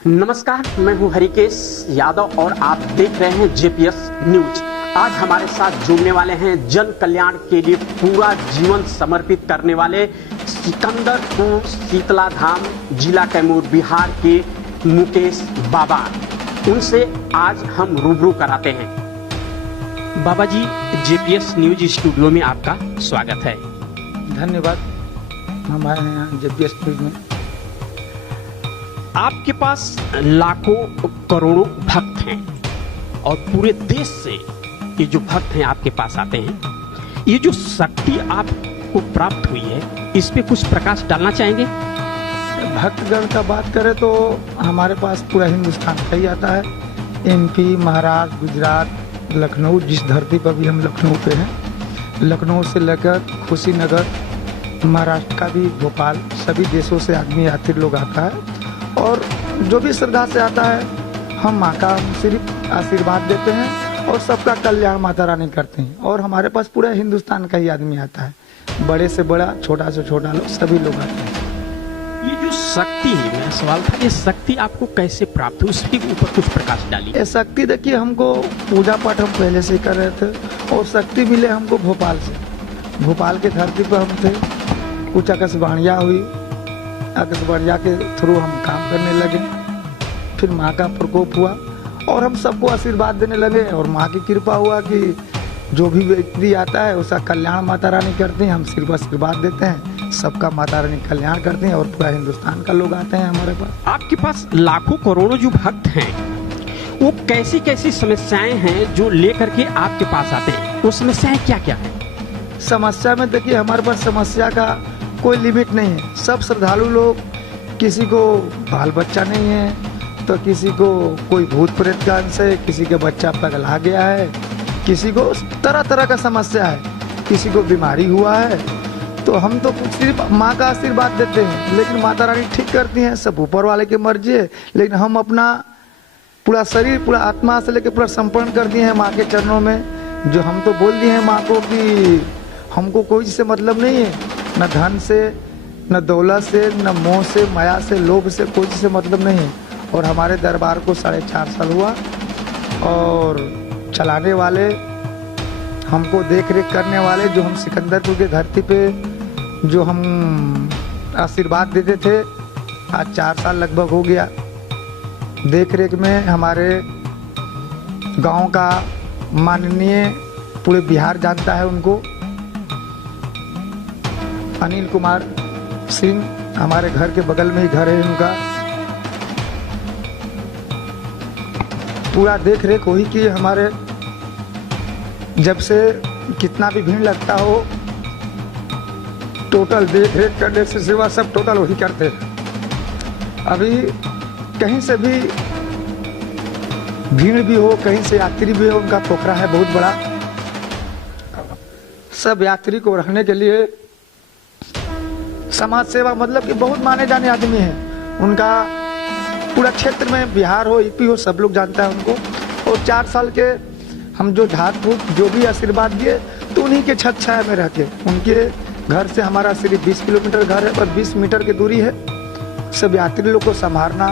नमस्कार, मैं हूं हरिकेश यादव और आप देख रहे हैं जेपीएस न्यूज। आज हमारे साथ जुड़ने वाले हैं जन कल्याण के लिए पूरा जीवन समर्पित करने वाले सिकंदरपुर शीतला धाम जिला कैमूर बिहार के मुकेश बाबा। उनसे आज हम रूबरू कराते हैं। बाबा जी, जेपीएस न्यूज स्टूडियो में आपका स्वागत है। धन्यवाद। हम आए हैं यहाँ जेपीएस न्यूज में। आपके पास लाखों करोड़ों भक्त हैं और पूरे देश से ये जो भक्त हैं आपके पास आते हैं। ये जो शक्ति आपको प्राप्त हुई है, इस पे कुछ प्रकाश डालना चाहेंगे? भक्तगण का बात करें तो हमारे पास पूरा हिंदुस्तान का ही आता है। एमपी, महाराष्ट्र, गुजरात, लखनऊ, जिस धरती पर भी हम लखनऊ पे हैं, लखनऊ से लेकर कुशीनगर, महाराष्ट्र का भी भोपाल, सभी देशों से आदमी यात्री लोग आता है। और जो भी श्रद्धा से आता है, हम माँ का सिर्फ आशीर्वाद देते हैं और सबका कल्याण माता रानी करते हैं। और हमारे पास पूरा हिंदुस्तान का ही आदमी आता है, बड़े से बड़ा, छोटा से छोटा लोग, सभी लोग आते हैं। ये जो शक्ति है, मेरा सवाल था, ये शक्ति आपको कैसे प्राप्त हुई, उसके ऊपर कुछ प्रकाश डालिए। ये शक्ति देखिए, हमको पूजा पाठ हम पहले से ही कर रहे थे और शक्ति मिले हमको भोपाल से। भोपाल के धरती पर हम थे, कुछ आकाशवाणियाँ हुई, आकाशवाणियाँ के थ्रू हम काम करने लगे। फिर माँ का प्रकोप हुआ और हम सबको आशीर्वाद देने लगे और माँ की कृपा हुआ कि जो भी व्यक्ति आता है उसका कल्याण माता रानी करते हैं। हम सिर्फ आशीर्वाद देते हैं, सबका माता रानी कल्याण करते हैं और पूरा हिंदुस्तान का लोग आते हैं हमारे पास। आपके पास लाखों करोड़ों जो भक्त हैं, वो कैसी कैसी समस्याएं हैं जो लेकर के आपके पास आते हैं? वो समस्याएं क्या क्या है? समस्या में देखिए, हमारे पास समस्या का कोई लिमिट नहीं है। सब श्रद्धालु लोग, किसी को बाल बच्चा नहीं है तो किसी को कोई भूत प्रेत का अंश है, किसी का बच्चा पगला गया है, किसी को तरह तरह का समस्या है, किसी को बीमारी हुआ है। तो हम तो सिर्फ माँ का आशीर्वाद देते हैं, लेकिन माता रानी ठीक करती हैं, सब ऊपर वाले की मर्जी है। लेकिन हम अपना पूरा शरीर, पूरा आत्मा से लेकर पूरा समर्पण कर दिए हैं माँ के चरणों में। जो हम तो बोल दिए हैं माँ को कि हमको कोई से मतलब नहीं है, न धन से, न दौलत से, न मोह से, माया से, लोभ से, कोई से मतलब नहीं है। और हमारे दरबार को 4.5 साल हुआ और चलाने वाले, हमको देख रेख करने वाले, जो हम सिकंदरपुर के धरती पे जो हम आशीर्वाद देते थे, आज 4 साल लगभग हो गया। देख रेख में हमारे गांव का माननीय, पूरे बिहार जानता है उनको, अनिल कुमार सिंह, हमारे घर के बगल में ही घर है उनका। पूरा देख रेख वही की हमारे, जब से कितना भी भीड़ लगता हो, टोटल देख रेख करने से सिवा सब टोटल वही करते हैं। अभी कहीं से भी भीड़ भी हो, कहीं से यात्री भी हो, उनका पोखरा है बहुत बड़ा। सब यात्री को रहने के लिए समाज सेवा, मतलब कि बहुत माने जाने आदमी हैं। उनका पूरा क्षेत्र में, बिहार हो, यूपी हो, सब लोग जानता है उनको। और 4 साल के हम जो झाड़ फूक जो भी आशीर्वाद दिए, तो उन्हीं के छत छाया में रह के, उनके घर से हमारा सिर्फ 20 किलोमीटर घर है और 20 मीटर की दूरी है। सब यात्री लोग को संभालना,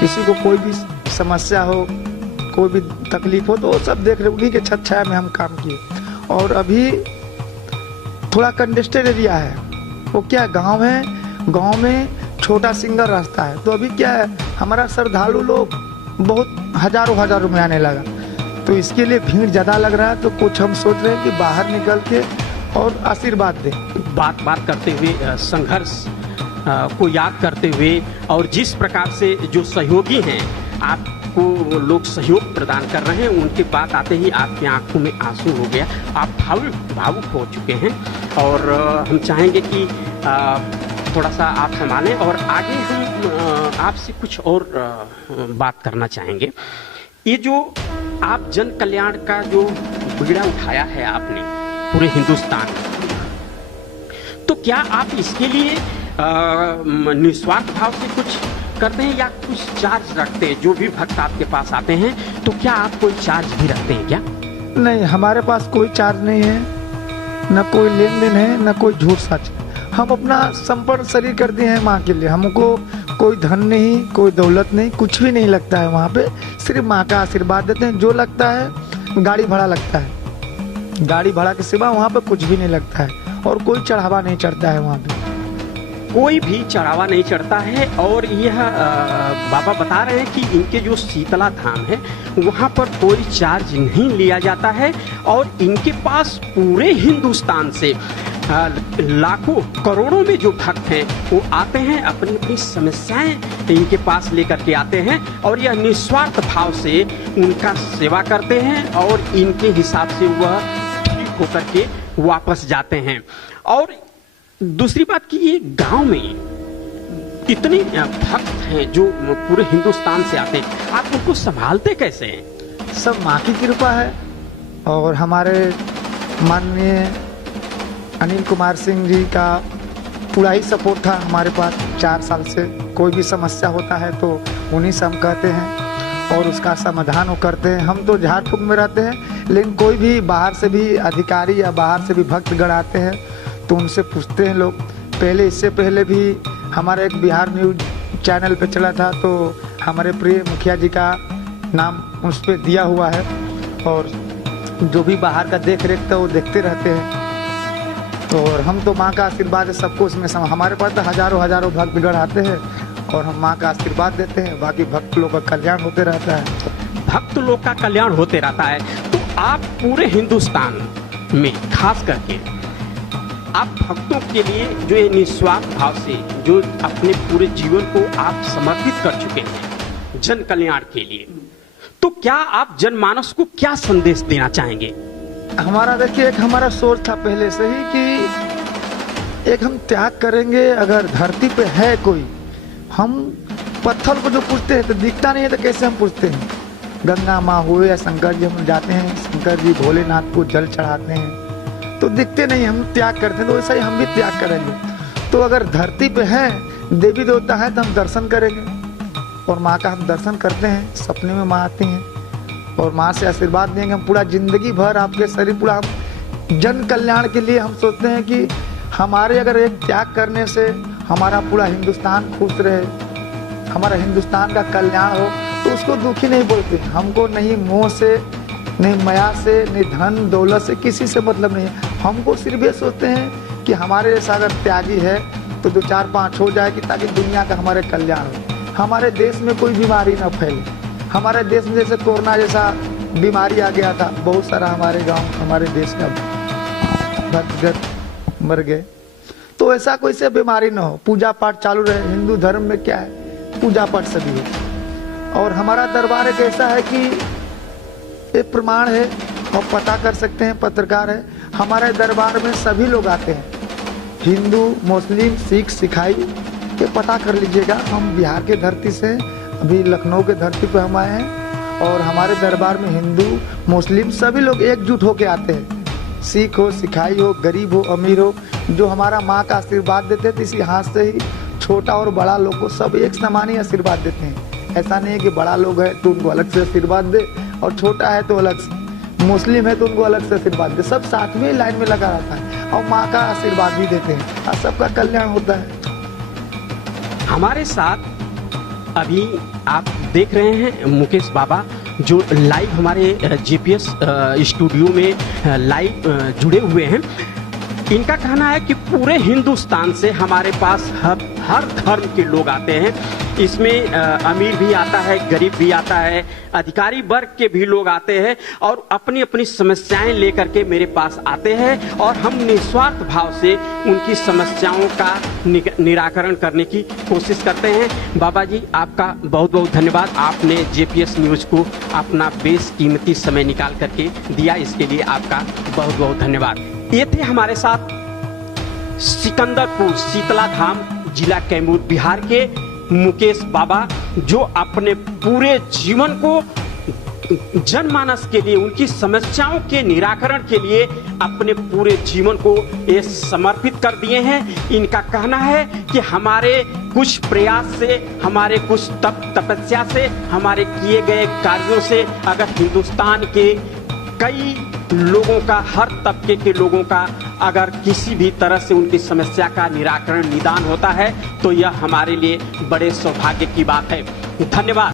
किसी को कोई भी समस्या हो, कोई भी तकलीफ हो, तो वो सब देख रहे, उन्हीं के छत छाया में हम काम किए। और अभी थोड़ा कंजेस्टेड एरिया है, वो क्या गांव है, गांव में छोटा सिंगल रास्ता है। तो अभी क्या है, हमारा श्रद्धालु लोग बहुत हजारों में आने लगा, तो इसके लिए भीड़ ज़्यादा लग रहा है। तो कुछ हम सोच रहे हैं कि बाहर निकल के और आशीर्वाद दें। बात करते हुए, संघर्ष को याद करते हुए, और जिस प्रकार से जो सहयोगी हैं आपको लोग सहयोग प्रदान कर रहे हैं, उनकी बात आते ही आपकी आंखों में आंसू हो गया, आप भावुक हो चुके हैं। और हम चाहेंगे कि थोड़ा सा आप संभालें और आगे हम आपसे कुछ और बात करना चाहेंगे। ये जो आप जन कल्याण का जो बीड़ा उठाया है आपने पूरे हिंदुस्तान में, तो क्या आप इसके लिए निस्वार्थ भाव से कुछ करते हैं या कुछ चार्ज रखते हैं? जो भी भक्त आपके पास आते हैं, तो क्या आप कोई चार्ज भी रखते हैं क्या? नहीं, हमारे पास कोई चार्ज नहीं है, न कोई लेन देन है, न कोई झूठ सच। हम अपना संपूर्ण शरीर कर दिए हैं माँ के लिए। हमको कोई धन नहीं, कोई दौलत नहीं, कुछ भी नहीं लगता है वहाँ पे। सिर्फ माँ का आशीर्वाद देते हैं। जो लगता है गाड़ी भाड़ा लगता है, गाड़ी भाड़ा के सिवा वहाँ पे कुछ भी नहीं लगता है, और कोई चढ़ावा नहीं चढ़ता है वहाँ पे। कोई भी चढ़ावा नहीं चढ़ता है। और यह बाबा बता रहे हैं कि इनके जो शीतला धाम है वहाँ पर कोई चार्ज नहीं लिया जाता है, और इनके पास पूरे हिंदुस्तान से लाखों करोड़ों में जो भक्त हैं वो आते हैं, अपनी अपनी समस्याएं इनके पास लेकर के आते हैं, और यह निस्वार्थ भाव से उनका सेवा करते हैं, और इनके हिसाब से वह ठीक होकर के वापस जाते हैं। और दूसरी बात कि ये गांव में इतने भक्त हैं जो पूरे हिंदुस्तान से आते हैं, आप उनको संभालते कैसे हैं? सब माँ की कृपा है, और हमारे माननीय अनिल कुमार सिंह जी का पूरा ही सपोर्ट था हमारे पास 4 साल से। कोई भी समस्या होता है तो उन्हीं से हम कहते हैं और उसका समाधान वो करते हैं। हम तो झाड़ फूक में रहते हैं, लेकिन कोई भी बाहर से भी अधिकारी या बाहर से भी भक्तगण आते हैं तो उनसे पूछते हैं लोग। पहले, इससे पहले भी हमारा एक बिहार न्यूज चैनल पे चला था, तो हमारे प्रिय मुखिया जी का नाम उस पर दिया हुआ है, और जो भी बाहर का देख रेख था वो देखते रहते हैं। और हम तो माँ का आशीर्वाद है सबको उसमें हमारे पास तो हजारों भक्तगण आते हैं, और हम माँ का आशीर्वाद देते हैं। बाकी भक्त लोग का कल्याण होते रहता है। भक्त लोग का कल्याण होते रहता है। तो आप पूरे हिंदुस्तान में खास करके आप भक्तों के लिए जो ये निस्वार्थ भाव से जो अपने पूरे जीवन को आप समर्पित कर चुके हैं जन कल्याण के लिए, तो क्या आप जनमानस को क्या संदेश देना चाहेंगे? हमारा देखिए, एक हमारा सोच था पहले से ही कि एक हम त्याग करेंगे। अगर धरती पे है कोई, हम पत्थर को जो पूछते हैं तो दिखता नहीं है तो कैसे हम पूछते हैं? गंगा माँ हुए या शंकर जी, हम जाते हैं शंकर जी भोलेनाथ को जल चढ़ाते हैं तो दिखते नहीं, हम त्याग करते हैं। तो वैसा ही हम भी त्याग करेंगे। तो अगर धरती पे है देवी देवता है तो हम दर्शन करेंगे, और माँ का हम दर्शन करते हैं। सपने में माँ आती हैं और माँ से आशीर्वाद देंगे। हम पूरा जिंदगी भर आपके शरीर पूरा हम जन कल्याण के लिए हम सोचते हैं कि हमारे अगर एक त्याग करने से हमारा पूरा हिंदुस्तान खुश रहे, हमारा हिंदुस्तान का कल्याण हो, तो उसको दुखी नहीं बोलते। हमको नहीं मोह से, नहीं माया से, नहीं धन दौलत से, किसी से मतलब नहीं है। हमको सिर्फ ये सोचते हैं कि हमारे जैसा अगर त्यागी है तो 2 4 5 हो जाए कि ताकि दुनिया का हमारे कल्याण हो, हमारे देश में कोई बीमारी ना फैले। हमारे देश में जैसे कोरोना जैसा बीमारी आ गया था, बहुत सारा हमारे गांव हमारे देश में भक्तगण मर गए, तो ऐसा कोई से बीमारी ना हो। पूजा पाठ चालू रहे। हिंदू धर्म में क्या है, पूजा पाठ सभी हो। और हमारा दरबार एक ऐसा है कि एक प्रमाण है और पता कर सकते हैं, पत्रकार है। हमारे दरबार में सभी लोग आते हैं, हिंदू मुस्लिम सिख ईसाई, ये पता कर लीजिएगा। हम बिहार के धरती से अभी लखनऊ के धरती पर हम आए हैं, और हमारे दरबार में हिंदू मुस्लिम सभी लोग एकजुट होके आते हैं। सिख हो, ईसाई हो, गरीब हो, अमीर हो, जो हमारा माँ का आशीर्वाद देते हैं, तो इसी हाथ से ही छोटा और बड़ा लोग को सब एक समान ही आशीर्वाद देते हैं। ऐसा नहीं है कि बड़ा लोग है तो उनको अलग से आशीर्वाद दे और छोटा है तो अलग से, मुस्लिम है तो उनको अलग से आशीर्वाद दे। सब साथ में लाइन में लगा रहता है और माँ का आशीर्वाद भी देते हैं, और सबका कल्याण होता है। हमारे साथ अभी आप देख रहे हैं मुकेश बाबा जो लाइव हमारे जीपीएस स्टूडियो में लाइव जुड़े हुए हैं। इनका कहना है कि पूरे हिंदुस्तान से हमारे पास हर धर्म के लोग आते हैं। इसमें अमीर भी आता है, गरीब भी आता है, अधिकारी वर्ग के भी लोग आते हैं, और अपनी अपनी समस्याएं लेकर के मेरे पास आते हैं, और हम निस्वार्थ भाव से उनकी समस्याओं का निराकरण करने की कोशिश करते हैं। बाबा जी, आपका बहुत बहुत धन्यवाद। आपने जेपीएस न्यूज को अपना बेशकीमती समय निकाल करके दिया, इसके लिए आपका बहुत बहुत धन्यवाद। ये थे हमारे साथ सिकंदरपुर शीतला धाम जिला कैमूर बिहार के मुकेश बाबा, जो अपने पूरे जीवन को जनमानस के लिए, उनकी समस्याओं के निराकरण के लिए अपने पूरे जीवन को ये समर्पित कर दिए हैं। इनका कहना है कि हमारे कुछ प्रयास से, हमारे कुछ तपस्या से, हमारे किए गए कार्यों से अगर हिंदुस्तान के कई लोगों का, हर तबके के लोगों का अगर किसी भी तरह से उनकी समस्या का निराकरण निदान होता है तो यह हमारे लिए बड़े सौभाग्य की बात है। धन्यवाद।